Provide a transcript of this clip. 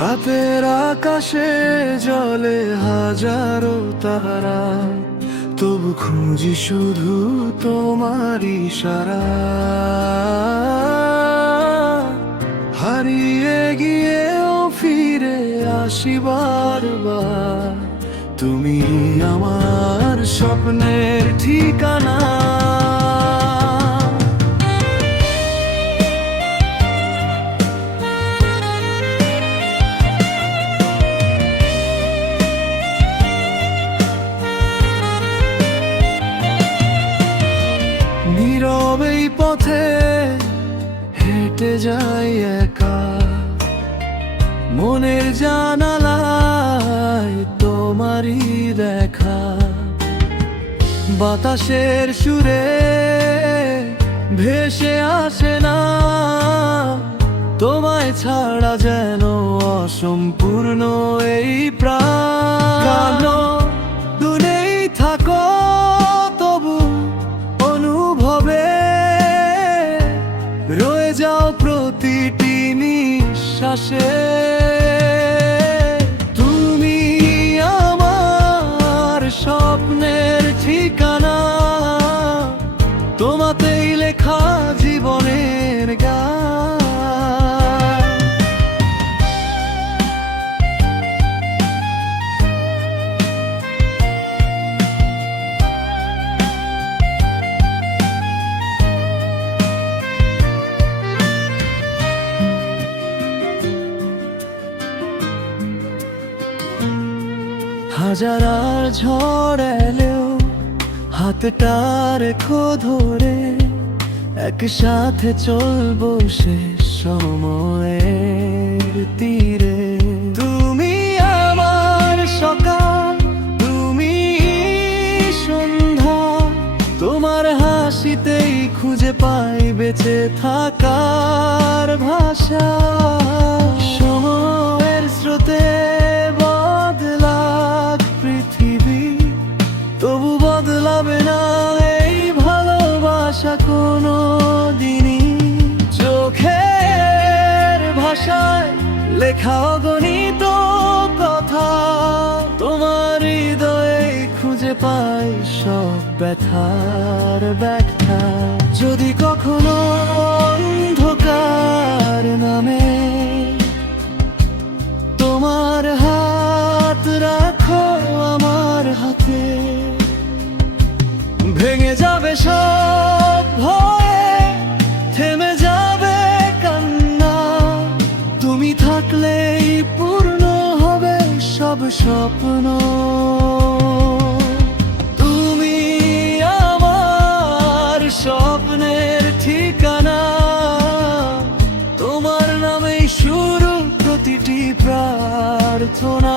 রাতের আকাশে জলে হাজারো তারা, তবু খুঁজি শুধু তোমার ইশারা। হারিয়ে গিয়েও ফিরে আসি বারবার, তুমি আমার স্বপ্নের ঠিকানা। নীরবে এই পথে হেঁটে যাই একা, মনের জানালায় তোমারই দেখা। বাতাসের সুরে ভেসে আসে না, তোমায় ছাড়া যেন অসম্পূর্ণ এই প্রাণ। দূরেই থাকো তবু অনুভবে রয়ে যাও প্রতিটি নিঃশ্বাসে। তুমি আমার স্বপ্নের ঠিকানা, তোমাতেই লেখা জীবনের গান। হাজার আর ঝড় এলেও হাতটা রেখো ধরে, একসাথে চলবো শেষ সময়ের তীরে। তুমি আমার সকাল, তুমি সন্ধ্যা, তোমার হাসিতেই খুঁজে পাই বেঁচে থাকার ভাষা। সময়ের স্রোতে বদলাক পৃথিবী, তবু বদলাবে না এই ভালোবাসা কোনো দিনই। চোখের ভাষায় লেখা অগণিত কথা, তোমার হৃদয়ে খুঁজে পাই সব ব্যথার ব্যাখ্যা। যদি কখনো অন্ধকার নামে, তোমার হাত রাখো আমার হাতে। ভেঙে যাবে সব ভয়ে, থেমে যাবে কান্না, তুমি থাকলেই পূর্ণ হবে সব স্বপ্ন। তুমি আমার স্বপ্নের ঠিকানা, তোমার নামেই শুরু প্রতিটি প্রার্থনা।